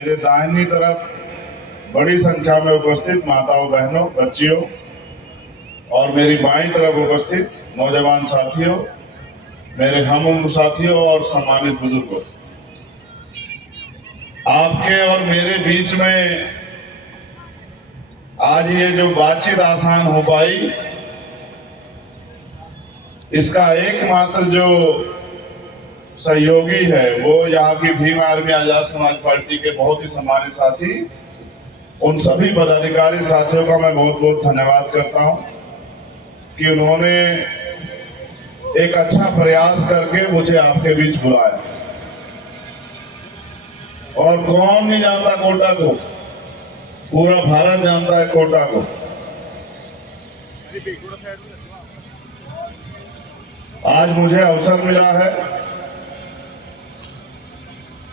मेरे दाहिनी तरफ बड़ी संख्या में उपस्थित माताओं, बहनों, बच्चियों और मेरी बाईं तरफ उपस्थित नौजवान साथियों, मेरे हम उम्र साथियों और सम्मानित बुजुर्गों, आपके और मेरे बीच में आज ये जो बातचीत आसान हो पाई, इसका एकमात्र जो सहयोगी है वो यहाँ की भीम आर्मी आजाद समाज पार्टी के बहुत ही सम्मानित साथी, उन सभी पदाधिकारी साथियों का मैं बहुत बहुत धन्यवाद करता हूँ कि उन्होंने एक अच्छा प्रयास करके मुझे आपके बीच बुलाया। और कौन नहीं जानता कोटा को, पूरा भारत जानता है कोटा को। आज मुझे अवसर मिला है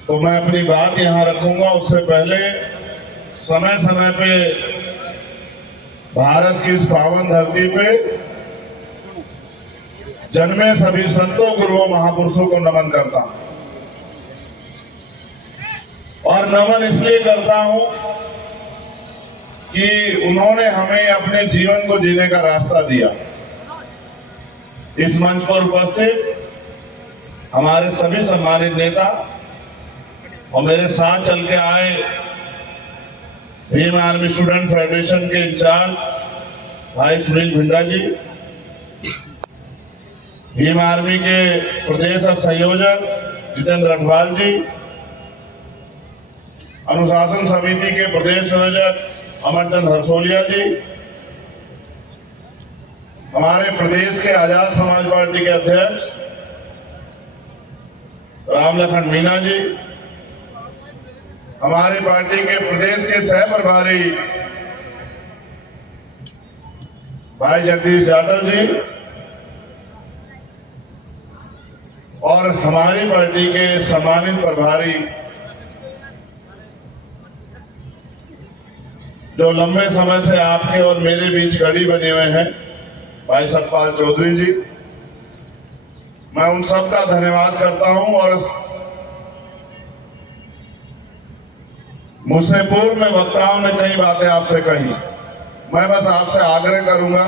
तो मैं अपनी बात यहाँ रखूंगा। उससे पहले समय समय पे भारत की इस पावन धरती पे जन्मे सभी संतों, गुरुओं, महापुरुषों को नमन करता हूं। और नमन इसलिए करता हूं कि उन्होंने हमें अपने जीवन को जीने का रास्ता दिया। इस मंच पर उपस्थित हमारे सभी सम्मानित नेता और मेरे साथ चल के आए भीम आर्मी स्टूडेंट फेडरेशन के इंचार्ज भाई सुनील भिंडा जी, भीम आर्मी के प्रदेश संयोजक जितेंद्र अठवाल जी, अनुशासन समिति के प्रदेश संयोजक अमरचंद हरसोलिया जी, हमारे प्रदेश के आजाद समाज पार्टी के अध्यक्ष रामलखन मीना जी, हमारी पार्टी के प्रदेश के सह प्रभारी भाई जगदीश यादव जी और हमारी पार्टी के सम्मानित प्रभारी जो लंबे समय से आपके और मेरे बीच कड़ी बने हुए हैं, भाई सतपाल चौधरी जी, मैं उन सब का धन्यवाद करता हूं। और मुझसे पूर्व में वक्ताओं ने कई बातें आपसे कही, मैं बस आपसे आग्रह करूंगा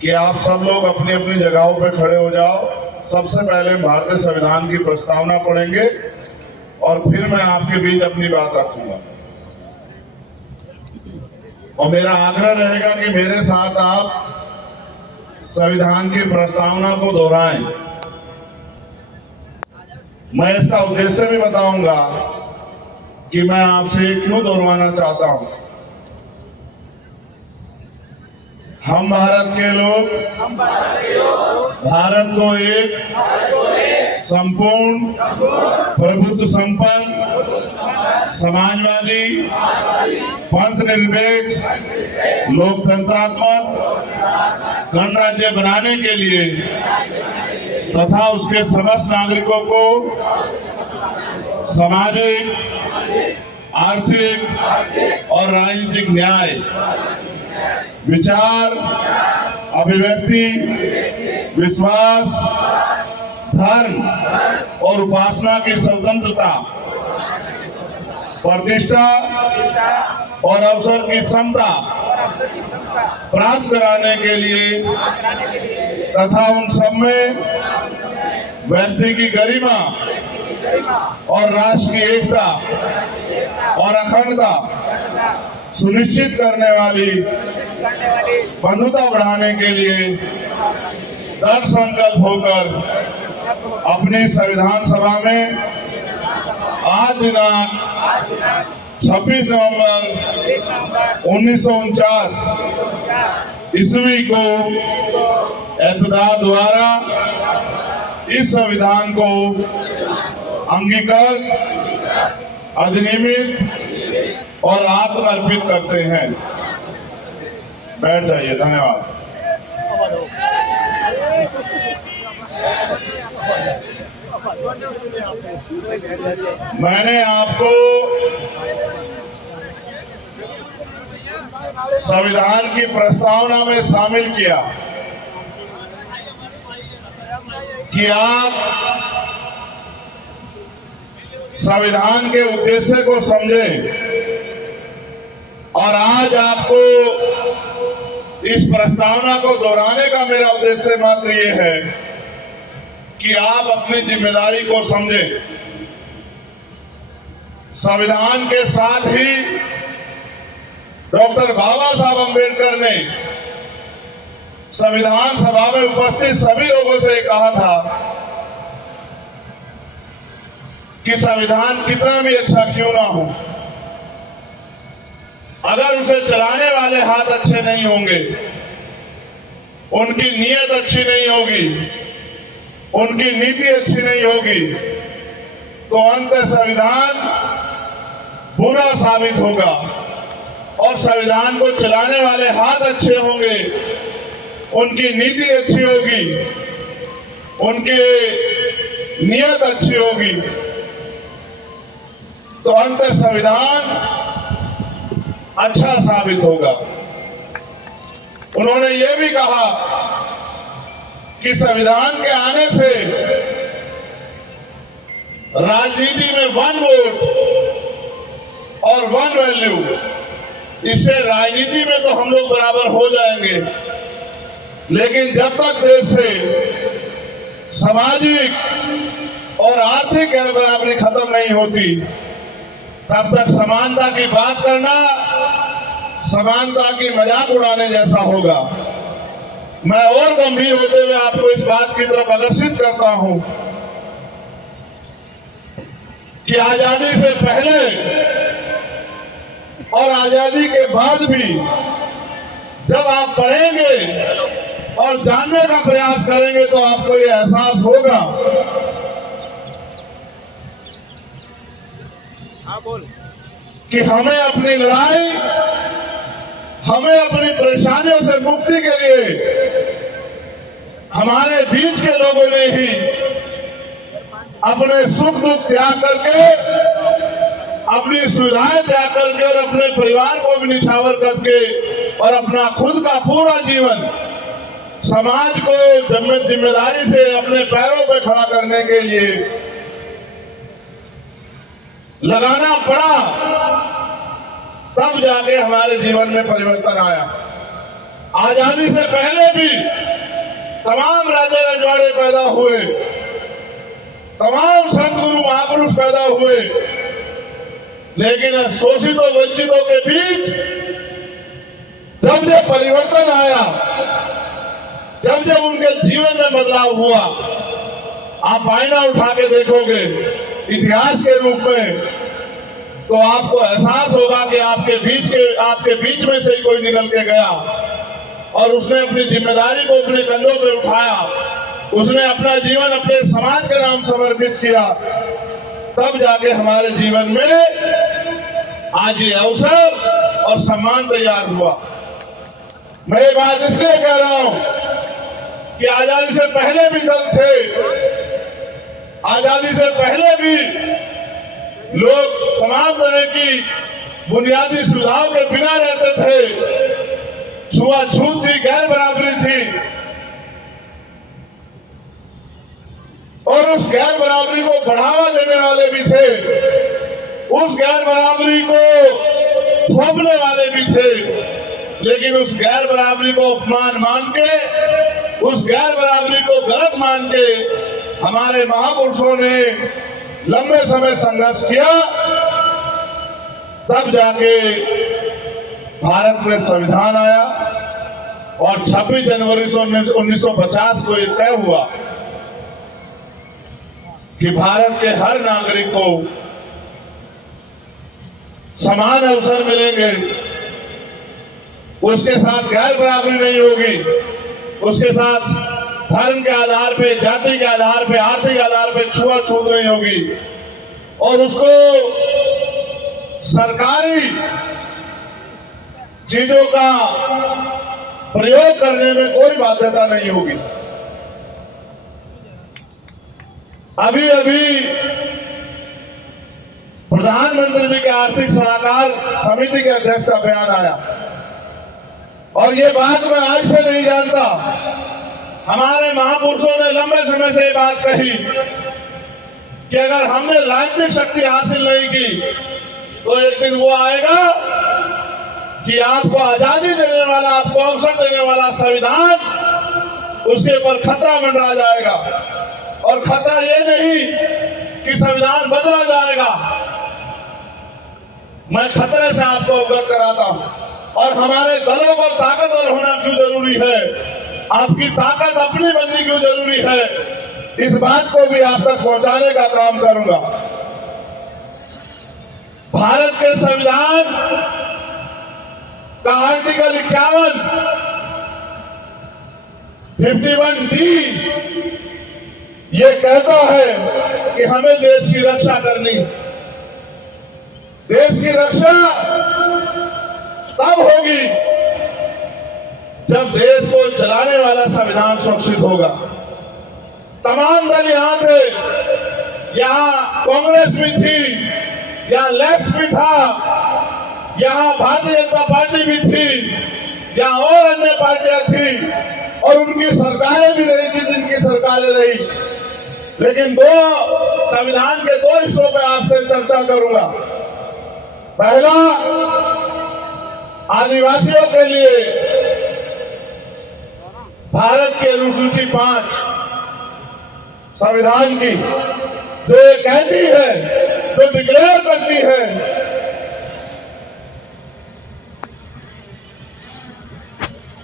कि आप सब लोग अपनी अपनी जगहों पर खड़े हो जाओ। सबसे पहले भारतीय संविधान की प्रस्तावना पढ़ेंगे और फिर मैं आपके बीच अपनी बात रखूंगा। और मेरा आग्रह रहेगा कि मेरे साथ आप संविधान की प्रस्तावना को दोहराएं। मैं इसका उद्देश्य भी बताऊंगा कि मैं आपसे क्यों दोहराना चाहता हूं। हम भारत के लोग भारत को एक संपूर्ण, प्रभुत्व संपन्न, समाजवादी, पंथ निरपेक्ष, लोकतंत्रात्मक गणराज्य बनाने के लिए तथा उसके समस्त नागरिकों को सामाजिक, आर्थिक और राजनीतिक न्याय, विचार, अभिव्यक्ति, विश्वास, धर्म और उपासना की स्वतंत्रता, प्रतिष्ठा और अवसर की समता प्राप्त कराने के लिए तथा उन सब में व्यक्ति की गरिमा और राष्ट्र की एकता और अखंडता सुनिश्चित करने वाली बंधुता बढ़ाने के लिए दृढ़ संकल्प होकर अपनी संविधान सभा में आज दिनांक 26 नवंबर 1949 ईस्वी को एतदाद द्वारा इस संविधान को अंगीकृत, अधिनियमित और आत्मर्पित करते हैं। बैठ जाइए। धन्यवाद। मैंने आपको संविधान की प्रस्तावना में शामिल किया कि आप संविधान के उद्देश्य को समझें। और आज आपको इस प्रस्तावना को दोहराने का मेरा उद्देश्य मात्र ये है कि आप अपनी जिम्मेदारी को समझें। संविधान के साथ ही डॉक्टर बाबा साहब अम्बेडकर ने संविधान सभा में उपस्थित सभी लोगों से कहा था कि संविधान कितना भी अच्छा क्यों ना हो, अगर उसे चलाने वाले हाथ अच्छे नहीं होंगे, उनकी नीयत अच्छी नहीं होगी, उनकी नीति अच्छी नहीं होगी, तो अंत संविधान बुरा साबित होगा। और संविधान को चलाने वाले हाथ अच्छे होंगे, उनकी नीति अच्छी होगी, उनकी नीयत अच्छी होगी, तो अंत संविधान अच्छा साबित होगा। उन्होंने ये भी कहा कि संविधान के आने से राजनीति में वन वोट और वन वैल्यू, इससे राजनीति में तो हम लोग बराबर हो जाएंगे, लेकिन जब तक देश से सामाजिक और आर्थिक गैर बराबरी खत्म नहीं होती, तब तक समानता की बात करना समानता की मजाक उड़ाने जैसा होगा। मैं और गंभीर होते हुए आपको इस बात की तरफ आकर्षित करता हूं कि आजादी से पहले और आजादी के बाद भी जब आप पढ़ेंगे और जानने का प्रयास करेंगे तो आपको ये एहसास होगा कि हमें अपनी लड़ाई, हमें अपनी परेशानियों से मुक्ति के लिए हमारे बीच के लोगों ने ही अपने सुख दुख त्याग करके, अपनी सुविधाएं त्याग करके और अपने परिवार को भी निछावर करके और अपना खुद का पूरा जीवन समाज को जिम्मेदारी से अपने पैरों पर खड़ा करने के लिए लगाना पड़ा, तब जाके हमारे जीवन में परिवर्तन आया। आजादी से पहले भी तमाम राजा रजवाड़े पैदा हुए, तमाम संत गुरु महापुरुष पैदा हुए, लेकिन शोषितों वंचितों के बीच जब जब परिवर्तन आया, जब जब उनके जीवन में बदलाव हुआ, आप आईना उठा के देखोगे इतिहास के रूप में, तो आपको एहसास होगा कि आपके बीच में से ही कोई निकल के गया और उसने अपनी जिम्मेदारी को अपने कंधों पे उठाया, उसने अपना जीवन अपने समाज के नाम समर्पित किया, तब जाके हमारे जीवन में आज ये अवसर और सम्मान तैयार हुआ। मैं ये बात इसलिए कह रहा हूं कि आजादी से पहले भी दल थे, आजादी से पहले भी लोग तमाम तरह की बुनियादी सुविधाओं के बिना रहते थे, छुआछूत थी, गैर बराबरी थी, और उस गैर बराबरी को बढ़ावा देने वाले भी थे, उस गैर बराबरी को थोपने वाले भी थे, लेकिन उस गैर बराबरी को अपमान मान के, उस गैर बराबरी को गलत मान के हमारे महापुरुषों ने लंबे समय संघर्ष किया, तब जाके भारत में संविधान आया और 26 जनवरी 1950 को यह तय हुआ कि भारत के हर नागरिक को समान अवसर मिलेंगे, उसके साथ गैर बराबरी नहीं होगी, उसके साथ धर्म के आधार पे, जाति के आधार पे, आर्थिक आधार पे छुआछूत नहीं होगी, और उसको सरकारी चीजों का प्रयोग करने में कोई बाध्यता नहीं होगी। अभी अभी प्रधानमंत्री जी के आर्थिक सलाहकार समिति के अध्यक्ष का बयान आया, और ये बात मैं आज से नहीं जानता, हमारे महापुरुषों ने लंबे समय से ये बात कही कि अगर हमने राजनीतिक शक्ति हासिल नहीं की तो एक दिन वो आएगा कि आपको आजादी देने वाला, आपको अवसर देने वाला संविधान, उसके ऊपर खतरा मंडरा जाएगा। और खतरा ये नहीं कि संविधान बदला जाएगा, मैं खतरे से आपको अवगत कराता हूं। और हमारे दलों को ताकतवर होना क्यों जरूरी है, आपकी ताकत अपनी बननी क्यों जरूरी है, इस बात को भी आप तक पहुंचाने का काम करूंगा। भारत के संविधान का आर्टिकल 51D ये कहता है कि हमें देश की रक्षा करनी है। देश की रक्षा तब होगी जब देश को चलाने वाला संविधान सुरक्षित होगा। तमाम दल यहां थे, यहां कांग्रेस भी थी, यहां लेफ्ट भी था, यहां भारतीय जनता पार्टी भी थी, यहां और अन्य पार्टियां थी और उनकी सरकारें भी रही थी जिनकी सरकारें रही। लेकिन दो संविधान के दो हिस्सों पे आपसे चर्चा करूंगा। पहला, आदिवासियों के लिए भारत की अनुसूची 5 संविधान की, जो ये कहती है, जो डिक्लेयर करती है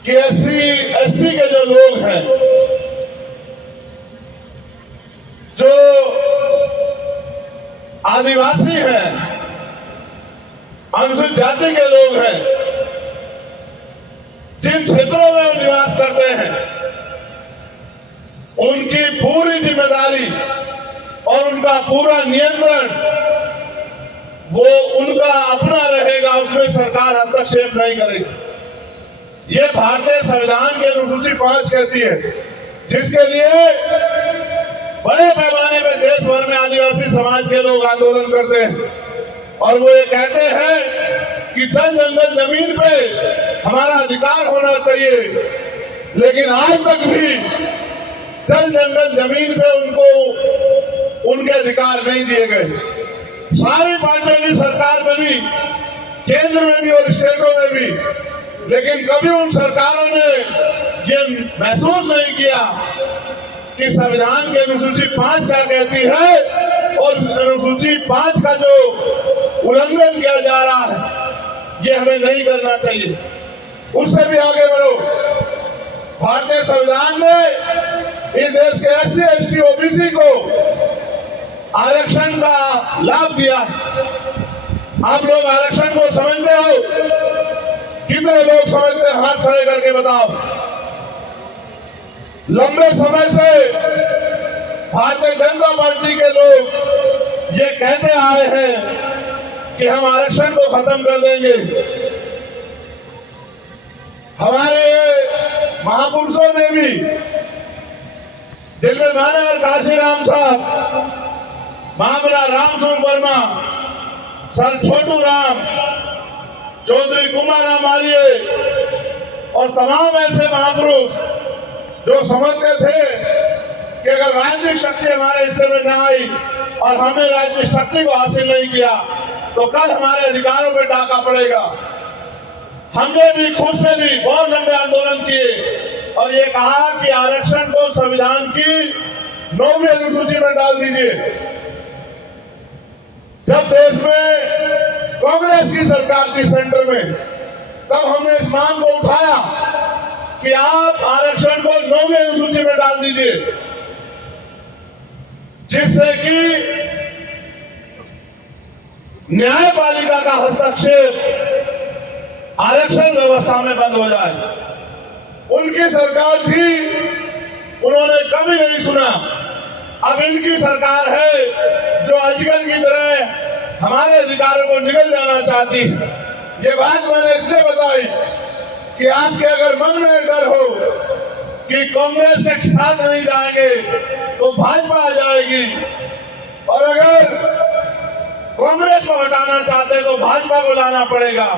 कि SC/ST के जो लोग हैं, जो आदिवासी हैं, अनुसूचित जाति के लोग हैं, जिन क्षेत्रों में वो निवास करते हैं, उनकी पूरी जिम्मेदारी और उनका पूरा नियंत्रण वो उनका अपना रहेगा, उसमें सरकार हस्तक्षेप नहीं करेगी। ये भारतीय संविधान की अनुसूची 5 कहती है, जिसके लिए बड़े पैमाने पर देश भर में आदिवासी समाज के लोग आंदोलन करते हैं। और वो ये कहते हैं कि जल जंगल जमीन पे हमारा अधिकार होना चाहिए, लेकिन आज तक भी जल जंगल जमीन पे उनको उनके अधिकार नहीं दिए गए। सारी पार्टियों की सरकार में भी, केंद्र में भी और स्टेटों में भी, लेकिन कभी उन सरकारों ने ये महसूस नहीं किया कि संविधान की अनुसूची 5 क्या कहती है और अनुसूची 5 का जो उल्लंघन किया जा रहा है, ये हमें नहीं करना चाहिए। उससे भी आगे बढ़ो। भारतीय संविधान ने इस देश के SC/ST OBC को आरक्षण का लाभ दिया है। आप लोग आरक्षण को समझते हो? कितने लोग समझते हैं? हाथ खड़े करके बताओ। लंबे समय से भारतीय जनता पार्टी के लोग ये कहते आए हैं कि हम आरक्षण को खत्म कर देंगे। हमारे महापुरुषों ने भी, जिनमें मानवर काशीराम साहब, महामना रामस्वरूप वर्मा, सर छोटू राम, चौधरी कुमाराम आर्य और तमाम ऐसे महापुरुष जो समझते थे कि अगर राजनीतिक शक्ति हमारे हिस्से में न आई और हमने राजनीतिक शक्ति को हासिल नहीं किया तो कल हमारे अधिकारों पर डाका पड़ेगा। हमने भी खुद से भी बहुत लंबे आंदोलन किए और ये कहा कि आरक्षण को संविधान की 9वीं अनुसूची में डाल दीजिए। जब देश में कांग्रेस की सरकार थी सेंटर में, तब हमने इस मांग को उठाया कि आप आरक्षण को 9वीं अनुसूची में डाल दीजिए, जिससे कि न्यायपालिका का हस्तक्षेप आरक्षण व्यवस्था में बंद हो जाए। उनकी सरकार थी, उन्होंने कभी नहीं सुना। अब इनकी सरकार है जो अजगर की तरह हमारे अधिकारों को निगल जाना चाहती है। ये बात मैंने इसलिए बताई कि आपके अगर मन में डर हो कि कांग्रेस के साथ नहीं जाएंगे तो भाजपा आ जाएगी, और अगर कांग्रेस को हटाना चाहते तो भाजपा को लाना पड़ेगा।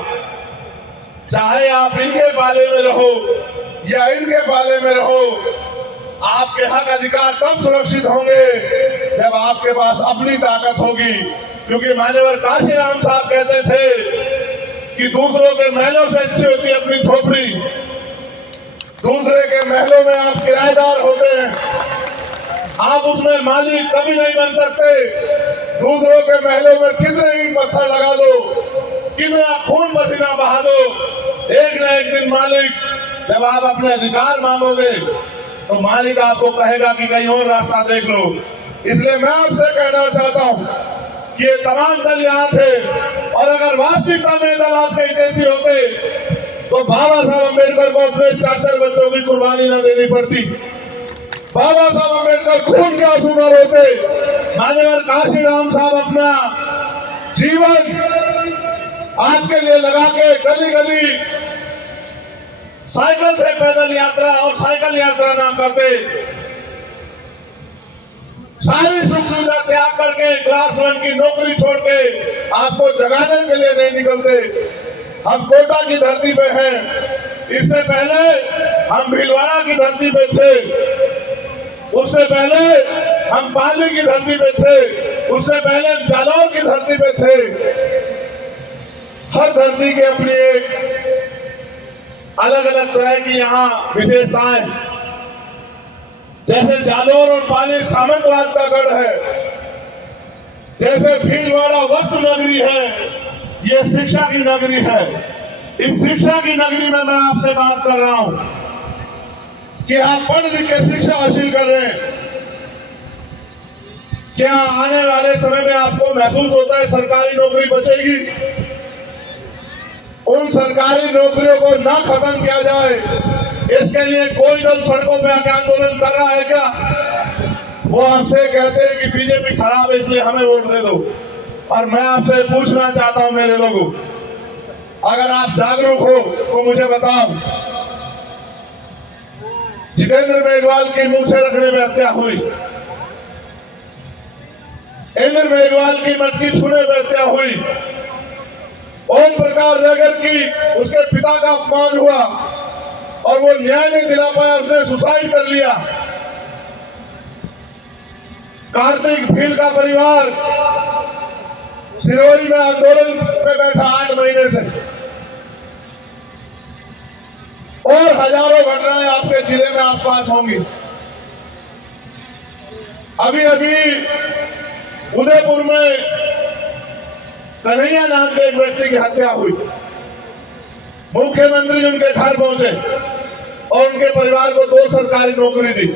चाहे आप इनके पाले में रहो या इनके पाले में रहो, आपके हक अधिकार तब सुरक्षित होंगे जब आपके पास अपनी ताकत होगी। क्योंकि मान्यवर काशीराम साहब कहते थे कि दूसरों के महलों से अच्छी होती है अपनी झोपड़ी। दूसरे के महलों में आप किराएदार होते हैं, आप उसमें मालिक कभी नहीं बन सकते। दूसरों के महलों में कितने ईंट पत्थर लगा दो, कितना खून पसीना बहा दो, एक न एक दिन मालिक, जब आप अपने अधिकार मांगोगे तो मालिक आपको कहेगा कि कहीं और रास्ता देख लो। इसलिए मैं आपसे कहना चाहता हूं कि ये तमाम दल यहाँ थे, और अगर वास्तविकता में दल आपके हितैषी होते तो बाबा साहब अम्बेडकर को अपने 4 बच्चों की कुर्बानी न देनी पड़ती। बाबा साहब अम्बेडकर खून के आंसू न रोते। मान्यवर काशीराम साहब अपना जीवन आपके लिए लगा के गली गली साइकिल से पैदल यात्रा और साइकिल यात्रा ना करते, सारी सुख सुविधा त्याग करके क्लास 1 की नौकरी छोड़ के आपको जगाने के लिए नहीं निकलते। हम कोटा की धरती पे हैं, इससे पहले हम भीलवाड़ा की धरती पे थे, उससे पहले हम पाली की धरती पे थे, उससे पहले जालौर की धरती पे थे। हर धरती की अपनी एक अलग अलग तरह की यहाँ विशेषताएं। जैसे जालौर और पाली सामंतवाद का गढ़ है, जैसे भीलवाड़ा वस्त्र नगरी है, ये शिक्षा की नगरी है। इस शिक्षा की नगरी में मैं आपसे बात कर रहा हूं कि आप पढ़ लिख के शिक्षा हासिल कर रहे हैं। क्या आने वाले समय में आपको महसूस होता है सरकारी नौकरी बचेगी? उन सरकारी नौकरियों को ना खत्म किया जाए, इसके लिए कोई दल सड़कों पे आके आंदोलन कर रहा है क्या? वो आपसे कहते हैं कि बीजेपी खराब है इसलिए हमें वोट दे दो। और मैं आपसे पूछना चाहता हूं मेरे लोगों, अगर आप जागरूक हो तो मुझे बताओ, जितेंद्र मेघवाल की मुंह से रखने में हत्या हुई, इंद्र मेघवाल की मटकी छूने में हत्या हुई, ओम प्रकाश नगर की उसके पिता का अपमान हुआ और वो न्याय नहीं दिला पाया, उसने सुसाइड कर लिया। कार्तिक भील का परिवार सिरोही में आंदोलन पे बैठा 8 महीने से, और हजारों घटनाएं आपके जिले में आसपास होंगी। अभी अभी उदयपुर में कन्हैया नाम के एक व्यक्ति की हत्या हुई। मुख्यमंत्री उनके घर पहुंचे और उनके परिवार को 2 सरकारी नौकरी दी,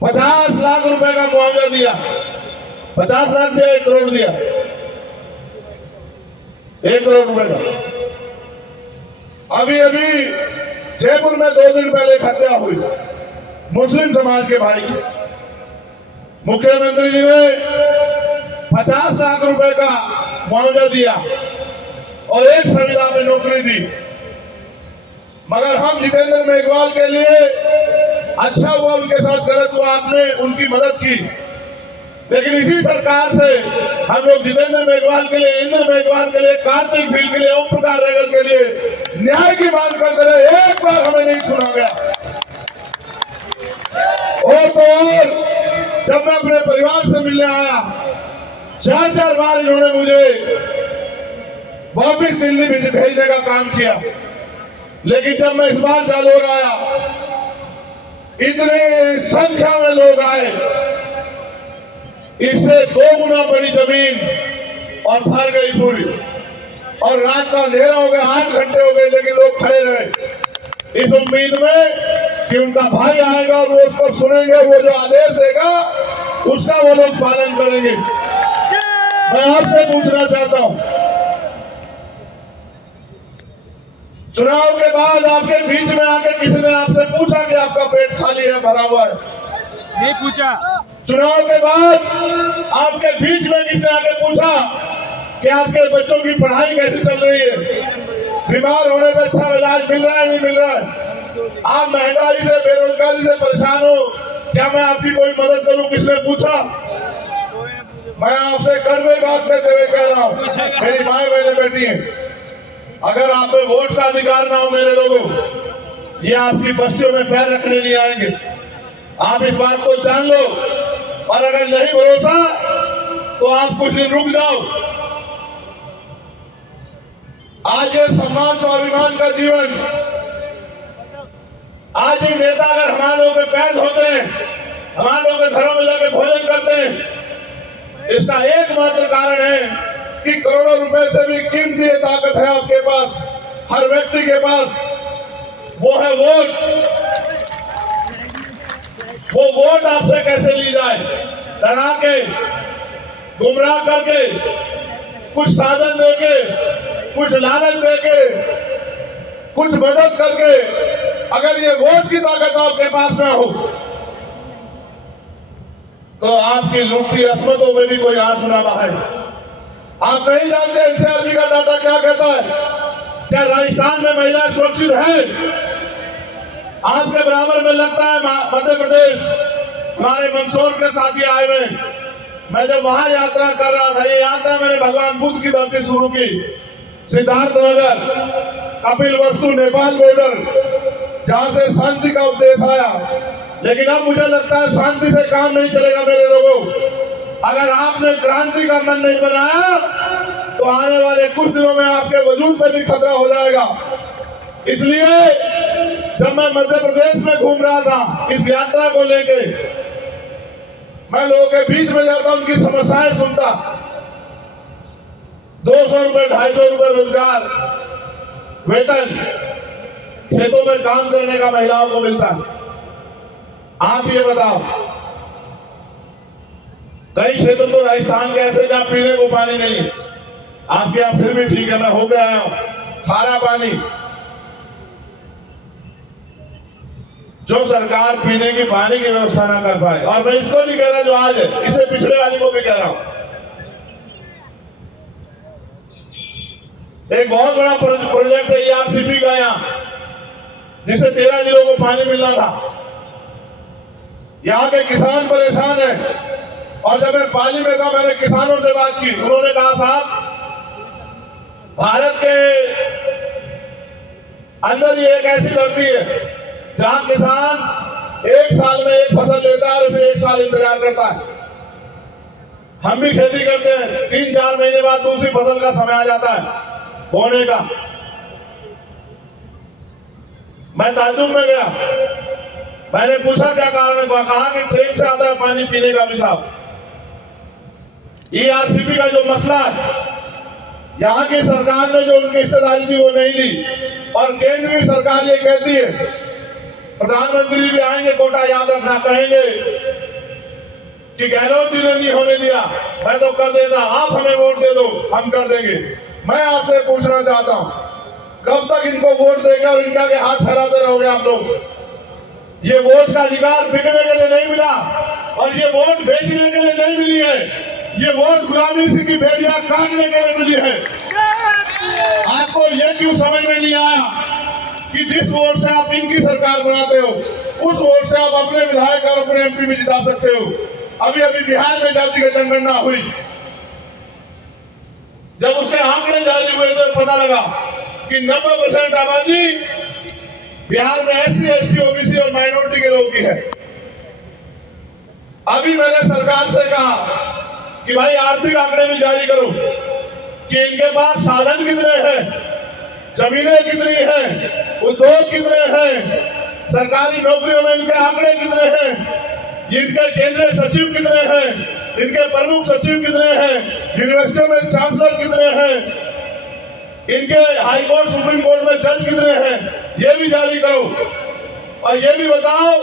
50 लाख रुपए का मुआवजा दिया। 50 लाख दिया, 1 करोड़ दिया, 1 करोड़ रुपए का। अभी अभी जयपुर में 2 दिन पहले हत्या हुई मुस्लिम समाज के भाई की। मुख्यमंत्री जी ने 50 लाख रुपए का मुआवजा दिया और 1 संविदा में नौकरी दी। मगर हम जितेंद्र मेघवाल के लिए अच्छा हुआ, उनके साथ गलत हुआ, आपने उनकी मदद की। लेकिन इसी सरकार से हम लोग जितेंद्र मेघवाल के लिए, इंद्र मेघवाल के लिए, कार्तिक भील के लिए, ओम प्रकाश नगर के लिए न्याय की मांग करते रहे। एक बार हमें नहीं सुना गया। और तो और जब मैं अपने परिवार से मिलने आया, 4 बार इन्होंने मुझे वापिस दिल्ली भेजने का काम किया। लेकिन जब मैं इस बार जालौर आया, इतने संख्या में लोग आए, इससे 2 गुना बड़ी जमीन और भर गई पूरी। और रात का अंधेरा हो गया, 8 घंटे हो गए, लेकिन लोग खड़े रहे इस उम्मीद में कि उनका भाई आएगा और वो उसको सुनेंगे, वो जो आदेश देगा उसका वो लोग पालन करेंगे। मैं आपसे पूछना चाहता हूं, चुनाव के बाद आपके बीच में आके किसी ने आपसे पूछा कि आपका पेट खाली है, भरा हुआ है? नहीं पूछा। चुनाव के बाद आपके बीच में किसी ने आके पूछा कि आपके बच्चों की पढ़ाई कैसे चल रही है, बीमार होने पर अच्छा इलाज मिल रहा है, नहीं मिल रहा है, आप महंगाई से, बेरोजगारी से परेशान हो, क्या मैं आपकी कोई मदद करूं? किसने पूछा? मैं आपसे कड़वे बात करते हुए कह रहा हूं, मेरी माए बहने बैठी हैं, अगर आप में वोट का अधिकार ना हो मेरे लोगों, ये आपकी बस्तियों में पैर रखने नहीं आएंगे। आप इस बात को जान लो, और अगर नहीं भरोसा तो आप कुछ दिन रुक जाओ। आज ये सम्मान स्वाभिमान का जीवन, आज ही नेता अगर हमारे लोगों के पैर धोते हैं, हमारे लोगों के घरों में जाकर भोजन करते हैं, इसका एकमात्र कारण है कि करोड़ों रुपए से भी कीमती ताकत है आपके पास, हर व्यक्ति के पास, वो है वोट। वो वोट आपसे कैसे ली जाए? डरा के, गुमराह करके, कुछ साधन देके, कुछ लालच देके, कुछ मदद करके, अगर ये वोट की ताकत आपके पास ना हो तो आपकी लुटती असमतों में भी कोई आंसू ना बहाए। आप नहीं जानते एनसीआरबी का डाटा क्या कहता है? क्या राजस्थान में महिलाएं सुरक्षित है? आपके बराबर में लगता है मध्य प्रदेश, हमारे मंदसौर के साथी आए हुए। मैं जब वहां यात्रा कर रहा था, ये यात्रा मैंने भगवान बुद्ध की धरती शुरू की, सिद्धार्थ नगर, कपिल वस्तु, नेपाल बॉर्डर, जहां से शांति का उपदेश आया। लेकिन अब मुझे लगता है शांति से काम नहीं चलेगा मेरे लोगों। अगर आपने क्रांति का मन नहीं बनाया तो आने वाले कुछ दिनों में आपके वजूद पे भी खतरा हो जाएगा। इसलिए जब मैं मध्य प्रदेश में घूम रहा था इस यात्रा को लेके, मैं लोगों के बीच में जाता, उनकी समस्याएं सुनता। 200 रुपए 250 रुपए रोजगार, वेतन, खेतों में काम करने का महिलाओं को मिलता है। आप ये बताओ, कई क्षेत्र तो राजस्थान के ऐसे जहां पीने को पानी नहीं है, आपके यहां फिर भी ठीक है, मैं होके आया हूं, खारा पानी। जो सरकार पीने की पानी की व्यवस्था ना कर पाए, और मैं इसको नहीं कह रहा जो आज है, इसे पिछले वाली को भी कह रहा हूं। एक बहुत बड़ा प्रोजेक्ट है ERCP का यहाँ, जिससे 13 जिलों को पानी मिलना था। यहाँ के किसान परेशान है, और जब मैं पाली में था मैंने किसानों से बात की। उन्होंने कहा, साहब भारत के अंदर ये एक ऐसी धरती है जहां किसान एक साल में एक फसल लेता है और फिर एक साल इंतजार करता है। हम भी खेती करते हैं, 3-4 महीने बाद दूसरी फसल का समय आ जाता है बोने का। मैं ताज्जुब में गया, मैंने पूछा क्या कारण है? कहा कि ट्रेन से आता है पानी पीने का भी साहब। ERCP का जो मसला है, यहाँ की सरकार ने जो उनकी हिस्सेदारी थी वो नहीं ली, और केंद्रीय सरकार ये कहती है, प्रधानमंत्री भी आएंगे, कोटा याद रखना, कहेंगे कि गहलोत जी ने नहीं होने दिया, मैं तो कर देता, आप हमें वोट दे दो, हम कर देंगे। मैं आपसे पूछना चाहता हूं, कब तक इनको वोट देकर और इनका के हाथ फैलाते रहोगे आप लोग? ये वोट का अधिकार बिकने के लिए नहीं मिला, और ये वोट बेचने के लिए नहीं मिली है, ये वोट गुलामी से की भेड़िया काटने के लिए मिली है। आपको ये क्यों समझ में नहीं आया कि जिस वोट से आप इनकी सरकार बनाते हो, उस वोट से आप अपने विधायक और अपने MP भी जिता सकते हो। अभी अभी बिहार में जातिगत जनगणना हुई, जब उसके आंकड़े जारी हुए तो पता लगा कि 90% आबादी बिहार में SC, ST, OBC और माइनॉरिटी के लोगों की है। अभी मैंने सरकार से कहा कि भाई आर्थिक आंकड़े भी जारी करो कि इनके पास साधन कितने हैं, जमीनें कितनी हैं, उद्योग कितने हैं, सरकारी नौकरियों में इनके आंकड़े कितने हैं, इनके केंद्रीय सचिव कितने हैं, इनके प्रमुख सचिव कितने हैं, यूनिवर्सिटियों में चांसलर कितने हैं, इनके हाई कोर्ट सुप्रीम कोर्ट में जज कितने हैं, ये भी जारी करो। और ये भी बताओ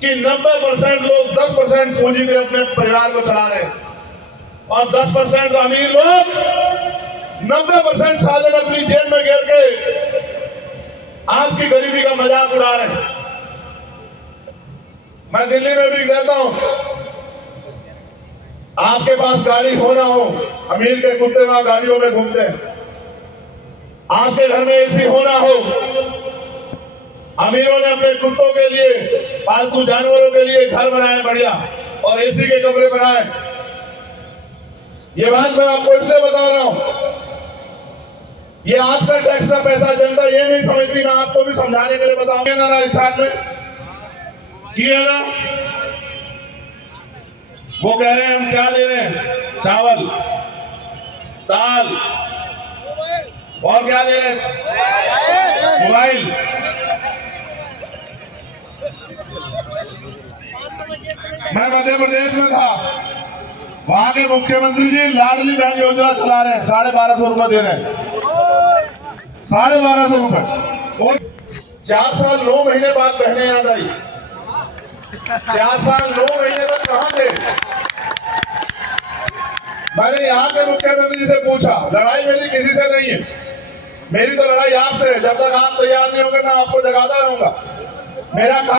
कि 90% लोग 10% पूंजी से अपने परिवार को चला रहे हैं, और 10% अमीर लोग 90% साधन अपनी जेब में गिर के आपकी गरीबी का मजाक उड़ा रहे हैं। मैं दिल्ली में भी रहता हूं, आपके पास गाड़ी हो ना हो, अमीर के कुत्ते वहां गाड़ियों में घूमते हैं। आपके घर में AC हो ना हो, अमीरों ने अपने कुत्तों के लिए, पालतू जानवरों के लिए घर बनाए बढ़िया, और AC के कमरे बनाए। ये बात मैं आपको इसलिए बता रहा हूं ये आपका टैक्स का पैसा, जनता ये नहीं समझती। मैं आपको भी समझाने के लिए बताऊंगा ना राजस्थान में किया ना, वो कह रहे हैं हम क्या दे रहे हैं, चावल दाल और क्या दे रहे हैं, मोबाइल। मैं मध्य प्रदेश में था, वहां के मुख्यमंत्री जी लाडली बहन योजना चला रहे हैं, 1250 रुपए दे रहे हैं, 1250 रुपए। और 4 साल 9 महीने बाद बहनें याद आई। 4 साल 9 महीने तक कहां थे? मैंने यहाँ के मुख्यमंत्री जी से पूछा, लड़ाई मेरी किसी से नहीं है, मेरी तो लड़ाई आपसे है। जब तक आप तैयार नहीं होंगे मैं आपको जगाता रहूंगा। मेरा